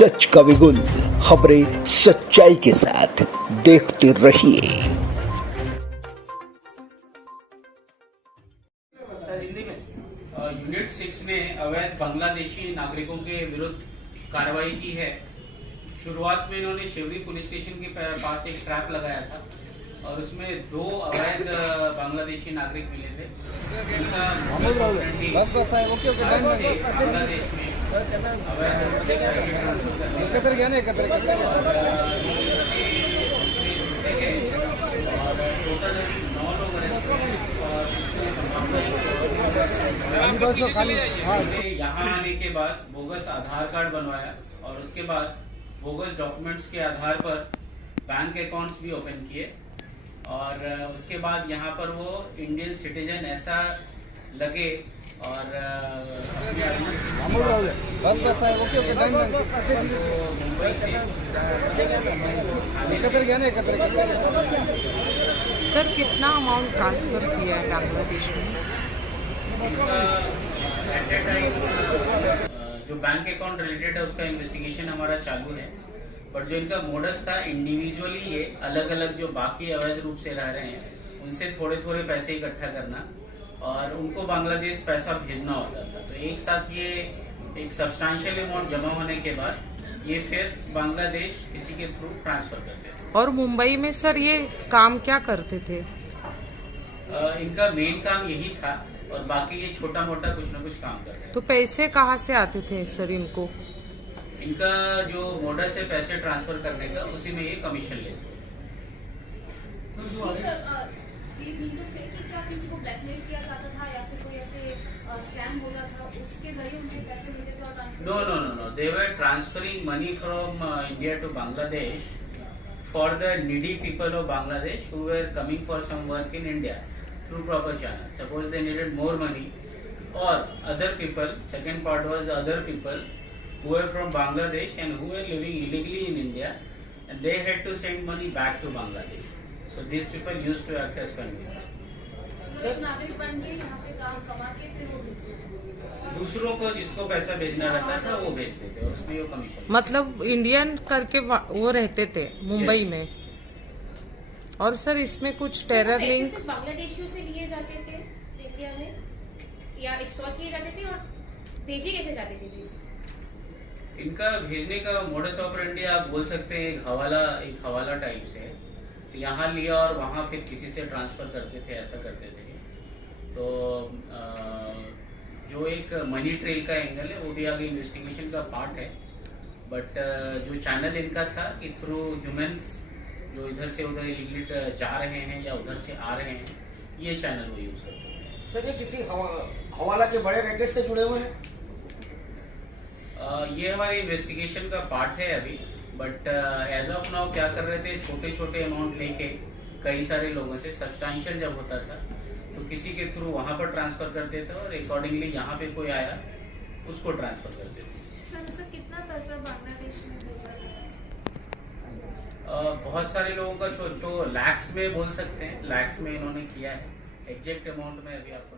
सच का विगुल, खबरें सच्चाई के साथ, देखते रहिए। यूनिट 6 ने अवैध बांग्लादेशी नागरिकों के विरुद्ध कार्रवाई की है। शुरुआत में इन्होंने शिवरी पुलिस स्टेशन के पास एक ट्रैप लगाया था और उसमें 2 अवैध बांग्लादेशी नागरिक मिले थे। बांग्लादेश में यहाँ आने के बाद बोगस आधार कार्ड बनवाया और उसके बाद बोगस डॉक्यूमेंट्स के आधार पर बैंक अकाउंट्स भी ओपन किए और उसके बाद यहाँ पर वो इंडियन सिटीजन ऐसा लगे और मुंबई से सर कितना अमाउंट ट्रांसफर किया है बांग्लादेश में? जो बैंक अकाउंट रिलेटेड है उसका इन्वेस्टिगेशन हमारा चालू है, पर जो इनका मोडस था इंडिविजुअली ये अलग अलग जो बाकी अवैध रूप से रह रहे हैं उनसे थोड़े थोड़े पैसे इकट्ठा करना और उनको बांग्लादेश पैसा भेजना होता था। तो एक साथ ये एक सब्सटैंशियल अमाउंट जमा होने के बाद ये फिर बांग्लादेश किसी के थ्रू ट्रांसफर करते थे। और मुंबई में सर ये काम क्या करते थे? इनका मेन काम यही था और बाकी ये छोटा मोटा कुछ न कुछ काम कर रहे हैं। तो पैसे कहाँ से आते थे सर इनको? इनका जो मोडस है पैसे ट्रांसफर करने का, उसी में ये कमीशन लेते हैं। किसी को ब्लैकमेल किया जाता था या फिर कोई ऐसे स्कैम होता था उसके जरिए उनके पैसे लेते थे और transfer? No. They were transferring money from India to Bangladesh for the needy people of Bangladesh who were coming for some work in India through proper channels. Suppose they needed more money, or other people. Second part was other people who were from Bangladesh and who were living illegally in India, and they had to send money back to Bangladesh. So these people used to act as conduits. नागरिक बन के यहाँ पे काम कमा के फिर वो भेजते दूसरों को जिसको पैसा भेजना रहता था वो भेजते थे और उसमें वो कमीशन। मतलब इंडियन करके वो रहते थे मुंबई में। और सर इसमें कुछ टेरर लिंक बांग्लादेशियों से लिए जाते थे इंडिया में या एक्सटॉर्ट किए जाते थे और भेजे कैसे जाते थे? इनका भेजने का मोडस ऑपरेंडी आप बोल सकते हैं एक हवाला टाइप से। तो यहाँ लिया और वहाँ फिर किसी से ट्रांसफर करते थे, ऐसा करते थे। तो जो एक मनी ट्रेल का एंगल है वो भी आगे इन्वेस्टिगेशन का पार्ट है, बट जो चैनल इनका था कि थ्रू ह्यूमंस जो इधर से उधर इलीगली जा रहे हैं या उधर से आ रहे हैं, ये चैनल वो यूज करते हैं। सर ये किसी हवाला के बड़े रैकेट से जुड़े हुए हैं? ये हमारे इन्वेस्टिगेशन का पार्ट है अभी, बट एज ऑफ नाउ क्या कर रहे थे, छोटे छोटे अमाउंट लेके कई सारे लोगों से सब्सटैंशियल जब होता था तो किसी के थ्रू वहां पर ट्रांसफर करते थे और अकॉर्डिंगली यहाँ पे कोई आया उसको ट्रांसफर करते थे। सर कितना पैसा बांग्लादेश में भेजा गया? बहुत सारे लोगों का तो लैक्स में बोल सकते हैं, लैक्स में इन्होंने किया है। एग्जैक्ट अमाउंट में अभी आपको